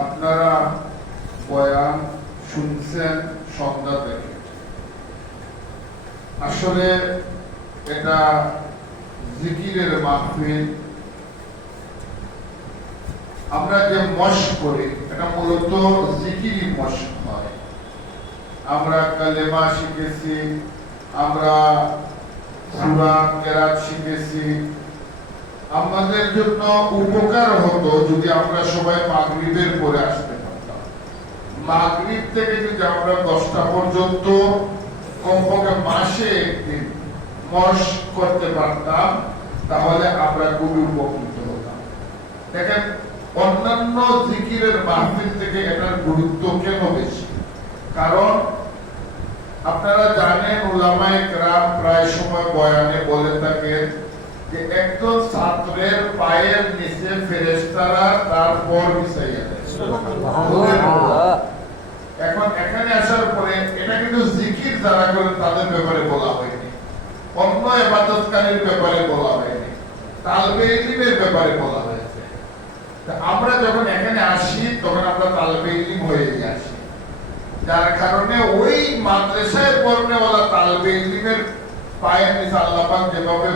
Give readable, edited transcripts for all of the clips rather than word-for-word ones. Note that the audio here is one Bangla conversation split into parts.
আপনারা বয়ান শুনছেন সন্ধ্যা থেকে। আসলে এটা জিকিরের মাহফিল। আমরা যে মশক করি এটা মূলত জিকিরই মশক হয়। আমরা কালেমা শিখেছি, আমরা সূরা কেরাত শিখেছি। আমাদের জন্য উপকার হতো যদি আমরা সবাই মাগরিবের পরে আসতে পারতাম। মাগরিব থেকে যদি আমরা 10টা পর্যন্ত কমপক্ষে মাসে একদিন মশক করতে পারতাম, তাহলে আমরা খুবই উপকৃত হতাম। দেখেন, অন্যান্য জিকিরের মাহফিল থেকে এটার গুরুত্ব কেন বেশি? কারণ আপনারা জানেন, উলামায়ে কেরাম প্রায় সময় বয়ানে বলে থাকেন যে একজন ছাত্রের পায়ের নিচে ফেরেশতারা তার পর বিছাইয়া দেয়। এখন এখানে আসার পরে এটা কিন্তু জিকির যারা করেন তাদের ব্যাপারে বলা হয়নি, অন্য ইবাদতকারীর ব্যাপারে বলা হয়নি, তালবে ইলমের ব্যাপারে বলা হয়েছে। আমরা যখন এখানে আসি তখন আমরা তালবে ইলম হয়ে আসি, যার কারণে ওই মাদ্রাসায় পড়নেওয়ালা তালবে ইলমের পায়ের নিচে আল্লাহ পাক যেভাবে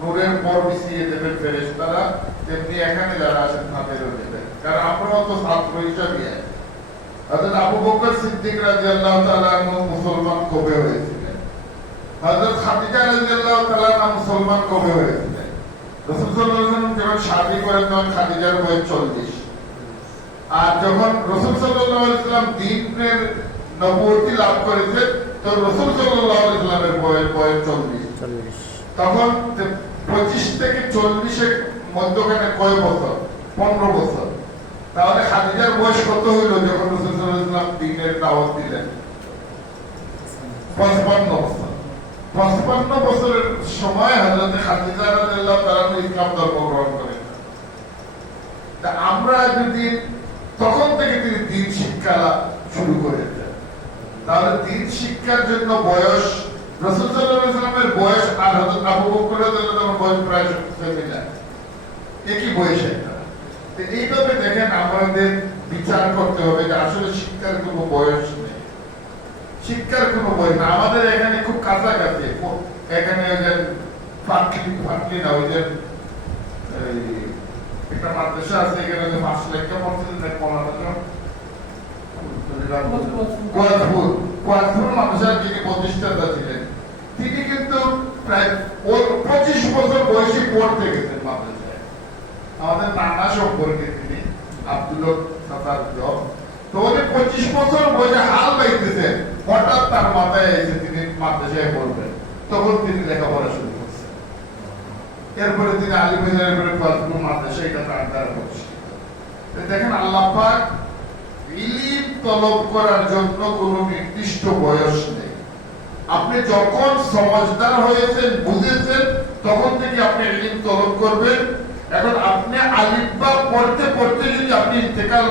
নূরের পর বিছিয়ে দেবেন ফেরেশতারা, তেমনি এখানে যারা আছেন তাদেরও দেবেন। কারণ আমরাও তো ছাত্র হিসাবে আছি। হযরত আবু বকর সিদ্দিক রাদিয়াল্লাহু তাআলা আনহু মুসলমান কবে হয়েছিলেন? হযরত খাদিজা রাদিয়াল্লাহু তাআলা আনহা মুসলমান কবে হয়েছিলেন? রাসূল সাল্লাল্লাহু আলাইহি ওয়াসাল্লাম যখন শাদী করেন তখন খাদিজার বয়স 40, আর যখন রাসূল সাল্লাল্লাহু আলাইহি ওয়াসাল্লাম দ্বীনের নবুয়তি লাভ করেছেন তখন রাসূল সাল্লাল্লাহু আলাইহি ওয়াসাল্লামের বয়স 40। তখন 25 থেকে 40 এর মধ্যখানে কয় বছর? 15 বছর। তাহলে খাদিজার বয়স কত হইল যখন রাসূল সাল্লাল্লাহু আলাইহি ওয়াসাল্লাম দ্বীনের দাওয়াত দিলেন? 55 বছর। 55 বছরের সময় হযরত খাদিজা রাদিয়াল্লাহু তাআলা ইসলাম ধর্ম গ্রহণ করেন। তা আমরা যদি তখন থেকে তিনি দ্বীন শিক্ষা শুরু করে দেন, তাহলে দ্বীন শিক্ষার জন্য বয়স রাসূল সাল্লাল্লাহু আলাইহি ওয়াসাল্লামের বয়স আর হযরত আবু বকর রাদিয়াল্লাহু তাআলার বয়স প্রায় সেমিলার, একই বয়সে। এইভাবে দেখেন, আমাদের বিচার করতে হবে যে আসলে শিক্ষার কোনো বয়স নেই, শিক্ষার কোনো বয়স না। আমাদের এখানে খুব কাছাকাছি, এখানে ফাটলি না, ওই যে একটা মাদ্রাসা আছে এখানে, 5 লাখ কোয়াদপুর মাদ্রাসার যিনি প্রতিষ্ঠাতা ছিলেন, তিনি কিন্তু প্রায় 25 বছর বয়সে পড়তে গেছেন মাদ্রাসায়। আমাদের নানা সম্পর্কে তিনি আব্দুল সাতার জব, তো উনি 25 বছর বয়সে হাল বাইতেছেন, হঠাৎ তার মাথায় এসে তিনি মাদ্রাসায় পড়বেন, তখন তিনি লেখাপড়া শুরু করছেন। এরপরে তিনি আলিবাজারের পরে কোয়াদপুর মাদ্রাসা, এটা তার দ্বারা প্রতিষ্ঠিত। দেখেন, আল্লাহ পাক ইলম তলব করার জন্য কোনো নির্দিষ্ট বয়স নেই। আপনি যখন সমঝদার হয়েছেন, বুঝেছেন, তখন থেকে আপনি ইলম তলব করবেন। এখন আপনি আলিফ বা পড়তে পড়তে যদি আপনি ইন্তেকাল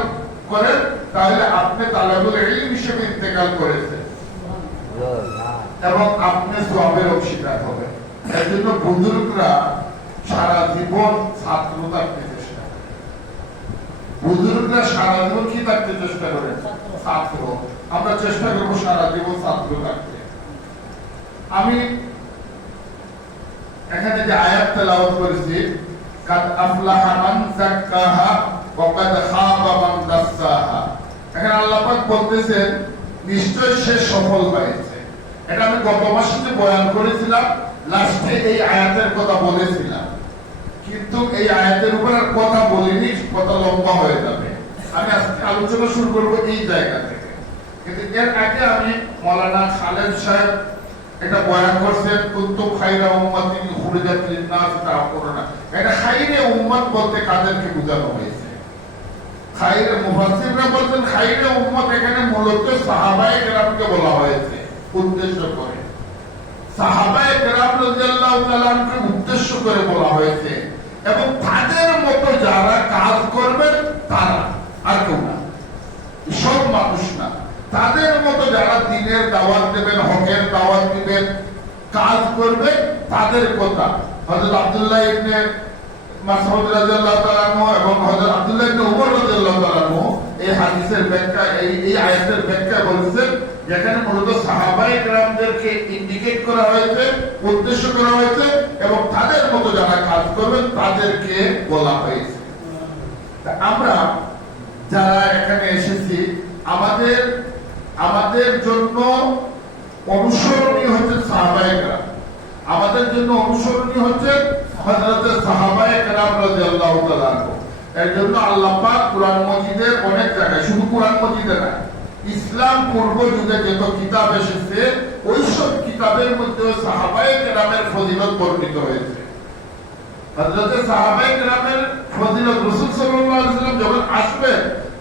করেন, তাহলে আপনি তালাবুল ইলম হিসেবে ইন্তেকাল করেছেন এবং আপনি সওয়াবের অংশীদার হবেন। এর জন্য বুজুর্গরা সারা জীবন ছাত্র থাকতে চেষ্টা করেন। বুজুর্গরা সারা জীবন কি থাকতে চেষ্টা করেন? ছাত্র। আমরা চেষ্টা করবো সারা জীবন ছাত্র থাকতে। আমি এখানে যে আয়াত তেলাওয়াত করেছি, কাদ আফলাহা মান যাক্কাহা ওয়া কাদ খাবা মান দাসসাহা, এখানে আল্লাহ পাক বলতেছেন নিশ্চয় সে সফল হয়েছে। এটা আমি গত মাসে বয়ান করেছিলাম, লাস্টে এই আয়াতের কথা বলেছিলাম, কিন্তু এই আয়াতের উপর আর কথা বলিনি, কথা লম্বা হয়ে যাবে। আমি আজকে আলোচনা শুরু করবো এই জায়গা থেকে। কিন্তু এর আগে আমি মাওলানা খালেদ সাহেব এটা বয়ান করছেন, কুনতুম খায়রা উম্মাতিন উখরিজাত লিন-নাস তা'মুরুনা। এটা খায়রে উম্মত বলতে কাদেরকে বোঝানো হয়েছে? খায়রে মুফাসসিররা বলেন খায়রে উম্মত এখানে মূলত সাহাবায়ে কেরামকে বলা হয়েছে উদ্দেশ্য করে। সাহাবায়ে কেরাম রাদিয়াল্লাহু তাআলা আনহুকে উদ্দেশ্য করে বলা হয়েছে, এবং তাদের মতো যারা কাজ করবেন তারা, আর কেউ না, সব মানুষ না, তাদের মতো যারা দ্বীনের দাওয়াত দেবেন, হকের দাওয়াত দিবেন, কাজ করবে, তাদের কথা হযরত আব্দুল্লাহ ইবনে মাসউদ রাদিয়াল্লাহু তাআলা আনহু এবং হযরত আব্দুল্লাহ ইবনে উমর রাদিয়াল্লাহু তাআলা আনহু এই হাদিসের ব্যাখ্যা এই আয়াতের ব্যাখ্যা বলেছেন, যেখানে মূলত সাহাবায়ে কেরামদেরকে ইন্ডিকেট করা হয়েছে, উদ্দেশ্য করা হয়েছে, এবং তাদের মতো যারা কাজ করবেন তাদেরকে বলা হয়েছে। আমরা যারা এখানে এসেছি, আমাদের জন্য অনুসরণীয় হচ্ছে সাহাবায়ে কেরাম, আমাদের জন্য অনুসরণীয় হচ্ছে হযরত সাহাবায়ে কেরাম রাদিয়াল্লাহু তাআলা আনহু। এর জন্য আল্লাহ পাক কুরআন মজিদের অনেক জায়গায়, শুধু কুরআন মজিদে না, ইসলাম পূর্ব যুগে যত কিতাব এসেছে ওই সব কিতাবের মধ্যে সাহাবায়ে কেরামের ফজিলত বর্ণিত হয়েছে। হযরত সাহাবায়ে কেরামের ফজিলত রাসূল সাল্লাল্লাহু আলাইহি ওয়াসাল্লাম যখন আসবে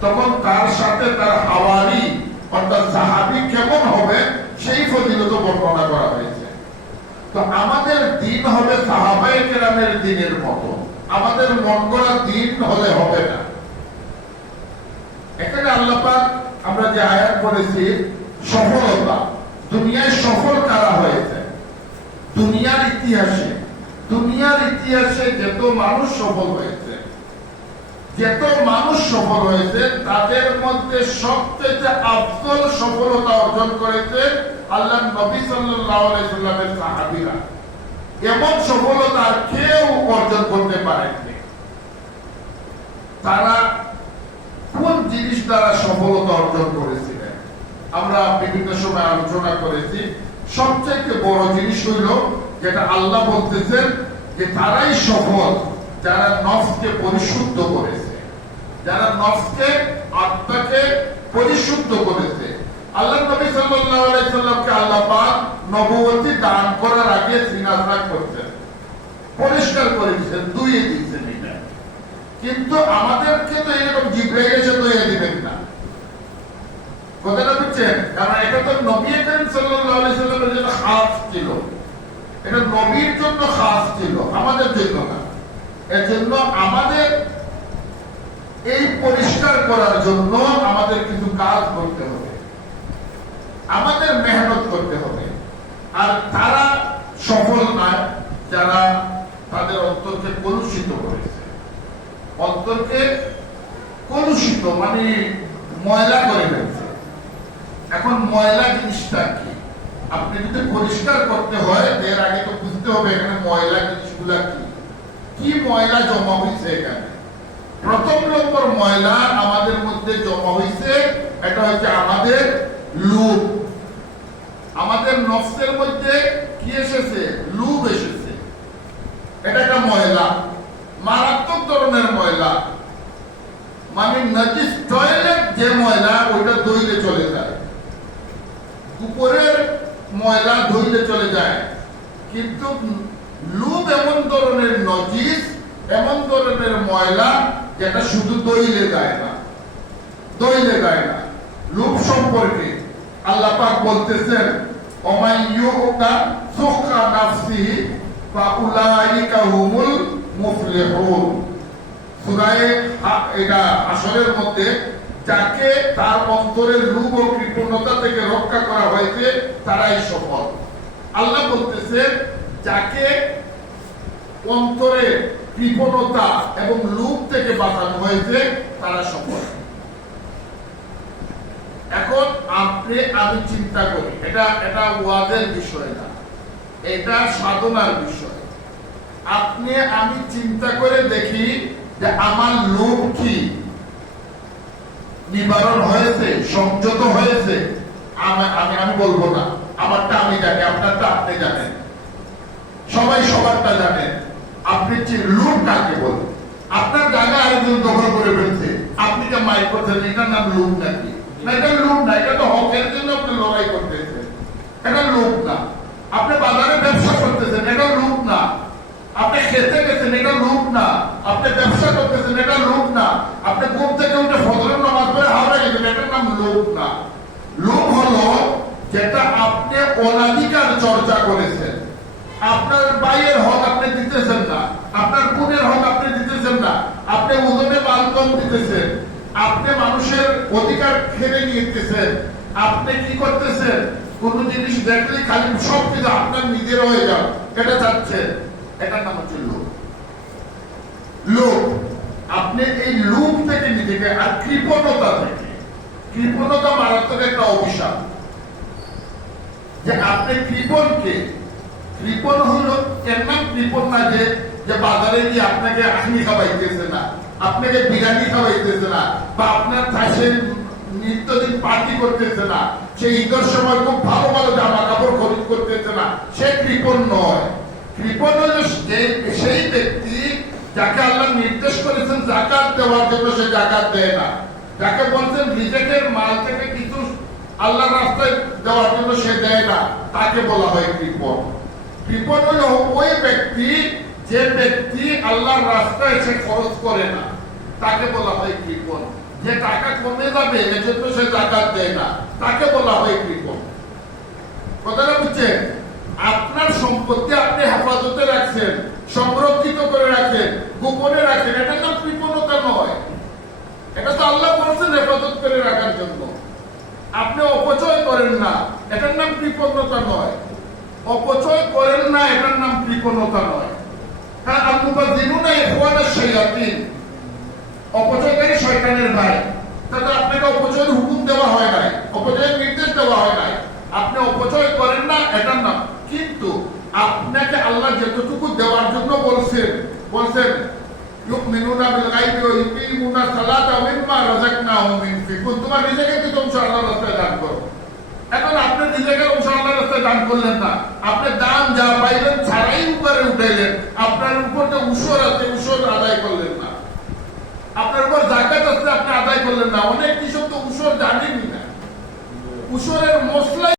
তখন তার সাথে তার হাওয়ারি অর্থাৎ সাহাবী কেমন হবে সেই ফজিলত বর্ণনা করা হয়েছে। তো আমাদের দিন হবে সাহাবায়ে কেরামের দিনের মতো, আমাদের মন গড়া দিন হলে হবে না। এখানে আল্লাহ পাক আমরা যে আয়াত পড়েছি, সফলতা, দুনিয়ায় সফল কারা হয়েছে, দুনিয়ার ইতিহাসে যত মানুষ সফল হয়েছে, তাদের মধ্যে সবচেয়ে আফদল সফলতা অর্জন করেছে আল্লাহর নবী সাল্লাল্লাহু আলাইহি সাল্লামের সাহাবীরা। এমন সফলতা আর কেউ অর্জন করতে পারেনি। তারা কোন জিনিস দ্বারা সফলতা অর্জন করেছিলেন আমরা বিভিন্ন সময় আলোচনা করেছি। সবচেয়ে বড় জিনিস হইল যেটা আল্লাহ বলতেছেন যে তারাই সফল যারা নফসকে পরিশুদ্ধ করেছে, যারা নফসকে, আত্মাকে পরিশুদ্ধ করেছে। আল্লাহ নবী সাল্লাল্লাহু আলাইহি সাল্লামকে আল্লাহ পাক নবুয়তি দান করার আগে সিনাজা করতেন, পরিষ্কার করে দিয়েছেন, ধুয়ে দিয়েছেন। এটা কিন্তু আমাদেরকে তো এরকম জিব্রাইল এসে ধুয়ে দিবেন না, কথাটা বুঝছেন? কারণ এটা তো নবী করিম সাল্লাল্লাহু আলাইহি সাল্লামের জন্য খাস ছিল, এটা নবীর জন্য খাস ছিল, আমাদের জন্য না। এর জন্য আমাদের এই পরিষ্কার করার জন্য আমাদের কিছু কাজ করতে হবে, আমাদের মেহনত করতে হবে। আর তারা সফল নয় যারা তাদের অন্তরকে কলুষিত করেছে, অন্তরকে কলুষিত মানে ময়লা করে ফেলছে। এখন ময়লা জিনিসটা কি, আপনি যদি পরিষ্কার করতে হয় এর আগে তো বুঝতে হবে এখানে ময়লা জিনিসগুলা কি ময়লা জমা হয়েছে। এখানে প্রথম নম্বর ময়লা আমাদের মধ্যে জমা হয়েছে, এটা হচ্ছে আমাদের লোভ। আমাদের নফসের মধ্যে কি এসেছে? লোভ এসেছে। এটা একটা ময়লা, মারাত্মক ধরনের ময়লা, মানে নাজিস টয়লেট যে ময়লা ওইটা ধুইলে চলে যায়, উপরের ময়লা ধুইলে চলে যায়। কিন্তু লোভ এমন ধরনের নজিস, এমন ধরনের ময়লা যেটা শুধু দইলে যায় না, লোভ সম্পর্কে আল্লাহ পাক বলতেছেন ওমাইয়ুকা সুখা নাফসিহি ফাউলাইকা হুমুল মুফলিহুন। সূরা এটা হাশরের মধ্যে যাকে তার অন্তরের লোভ ও কৃপণতা থেকে রক্ষা করা হয়েছে তারাই সফল। আল্লাহ বলতেছে যাকে অন্তরে কৃপণতা এবং লোভ থেকে বাঁচানো হয়েছে তারা সফল। এখন আমি চিন্তা করি, এটা ওয়াজের বিষয় না, এটা সাধনার বিষয়। আমি চিন্তা করে দেখি যে আমার লোভ কি নিবারণ হয়েছে, সংযত হয়েছে? আমি বলবো না, আমারটা আমি জানি, আপনারটা আপনি জানেন, সবাই সবারটা জানেন। আপনি লোভ কাকে বলেন? আপনার জায়গা আরেকজন দখল করে ফেলছে, আপনি যে মাইক করছেন, এটার নাম লোভ নাকি? না, এটা লোভ না, এটা তো হকের জন্য আপনি লড়াই করতেছেন, এটা লোভ না। আপনি বাজারে ব্যবসা করতেছেন, এটা লোভ না। আপনি খেতে গেছেন, এটা লোভ না। আপনি ব্যবসা করতেছেন, এটা লোভ না। আপনি ঘুম থেকে উঠে ফজরের নামাজ পড়ে হাওড়া গেছেন, এটার নাম লোভ না। লোভ হলো যেটা আপনি অনাধিকার চর্চা করেছেন, আপনার ভাইয়ের হক আপনি দিতেছেন না, আপনার বোনের হক আপনি দিতেছেন না, আপনি ওজনে মাল কম দিতেছেন, আপনি মানুষের অধিকার খেলে নিতেছেন, আপনি কি করতেছেন? কোন জিনিস দেখলে খালি সবকিছু আপনার নিজের হয়ে যাও, এটা চাচ্ছেন, এটার নাম হচ্ছে লোভ। লোভ, আপনি এই লোভ থেকে নিজেকে, আর কৃপণতা থেকে, কৃপণতা মারাত্মক একটা অভিশাপ। যে আপনি কৃপণকে, কৃপণ হলো এর নাম কৃপণ না যে যে বাজারে গিয়ে আপনাকে আখনি খাওয়াইতেছে না, আপনাকে বিরিয়ানি খাওয়াইতেছে না, বা আপনার চাষের নিত্যদিন পার্টি করতেছে না, সে ঈদের সময় খুব ভালো ভালো জামা কাপড় খরিদ করতেছে না, সে কৃপণ নয়। কৃপণ হলো সেই ব্যক্তি যাকে আল্লাহ নির্দেশ করেছেন যাকাত দেওয়ার জন্য সে যাকাত দেয় না, যাকে বলছেন রিজেকের মাল থেকে কিছু আল্লাহর রাস্তায় দেওয়ার জন্য সে দেয় না, তাকে বলা হয় কৃপণ। কৃপণ হলো ওই ব্যক্তি যে ব্যক্তি আল্লাহর রাস্তায় সে খরচ করে না, তাকে বলা হয় কৃপণ। যে টাকা কমে যাবে এজন্য সে যাকাত দেয় না, তাকে বলা হয় কৃপণ। কথাটা বুঝছেন? আপনার সম্পত্তি আপনি হেফাজতে রাখছেন, সংরক্ষিত করে রাখেন, গোপনে রাখেন, এটার নাম কৃপণতা নয়। এটা তো আল্লাহ বলছেন হেফাজত করে রাখার জন্য। আপনি অপচয় করেন না, এটার নাম কৃপণতা নয়। অপচয় করেন না, এটার নাম কৃপণতা নয়। হ্যাঁ, আল-মুবাযযিরুনা ইখওয়ানাশ শায়াতিন, অপচয়কারী শয়তানের ভাই। তাতে আপনাকে অপচয়ের হুকুম দেওয়া হয় নাই, অপচয়ের নির্দেশ দেওয়া হয় নাই। আপনি অপচয় করেন না, এটার নাম। কিন্তু আপনাকে আল্লাহ যতটুকু দেওয়ার জন্য বলছেন ইউমিনুনা বিল গায়বি ওয়া ইউকিমুনা সালাতা ওয়া মিম্মা রাযাকনাহুম ইউনফিকুন, তোমার রিজিকের কিছু অংশ আল্লাহর রাস্তায় দান করো। এখন আপনি রিজিকের অংশ আল্লাহর রাস্তায় দান করলেন না, আপনি দান যা পাইলেন ছাড়াই উপরে উঠাইলেন, আপনার উপর যে উসর আছে উসর আদায় করলেন না, আপনার উপর যাকাত আছে আপনি আদায় করলেন না। অনেক কৃষক তো উসর জানেনই না, উসরের মশলা